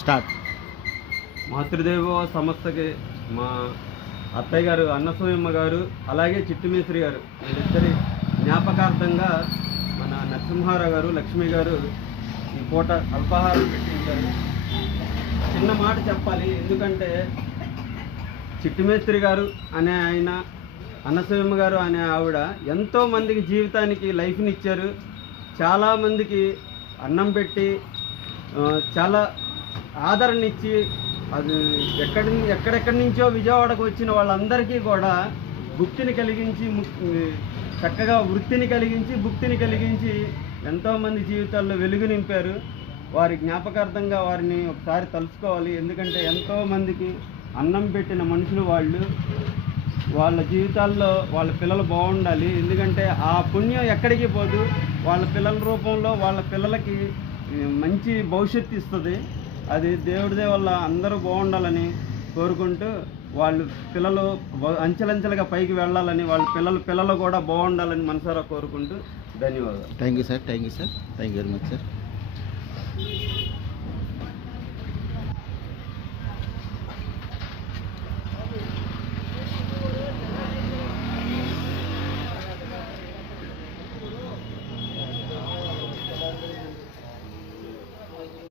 Start. మాతృదేవో సంస్థకి మా అత్తయ్య గారు అన్నసూయమ్మ గారు అలాగే చిట్టుమేశ్వరి గారు వీళ్ళిద్దరి జ్ఞాపకార్థంగా మన నరసింహారావు గారు లక్ష్మి గారు ఈ పూట అల్పాహారం పెట్టించారు. చిన్న మాట చెప్పాలి, ఎందుకంటే చిట్టుమేస్త్రి గారు అనే ఆయన, అన్నసూయమ్మ గారు అనే ఆవిడ ఎంతోమందికి జీవితానికి లైఫ్ని ఇచ్చారు. చాలామందికి అన్నం పెట్టి చాలా ఆదరణ ఇచ్చి అది ఎక్కడెక్కడి నుంచో విజయవాడకు వచ్చిన వాళ్ళందరికీ కూడా భుక్తిని కలిగించి చక్కగా వృత్తిని కలిగించి భుక్తిని కలిగించి ఎంతోమంది జీవితాల్లో వెలుగు నింపారు. వారి జ్ఞాపకార్థంగా వారిని ఒకసారి తలుచుకోవాలి. ఎందుకంటే ఎంతోమందికి అన్నం పెట్టిన మనుషులు వాళ్ళు. వాళ్ళ జీవితాల్లో వాళ్ళ పిల్లలు బాగుండాలి. ఎందుకంటే ఆ పుణ్యం ఎక్కడికి పోదు, వాళ్ళ పిల్లల రూపంలో వాళ్ళ పిల్లలకి మంచి భవిష్యత్తు ఇస్తుంది. అది దేవుడిదే వల్ల అందరూ బాగుండాలని కోరుకుంటూ వాళ్ళు పిల్లలు అంచెలంచెలుగా పైకి వెళ్ళాలని వాళ్ళ పిల్లలు కూడా బాగుండాలని మనసారా కోరుకుంటూ ధన్యవాదాలు. Thank you sir. Thank you very much sir.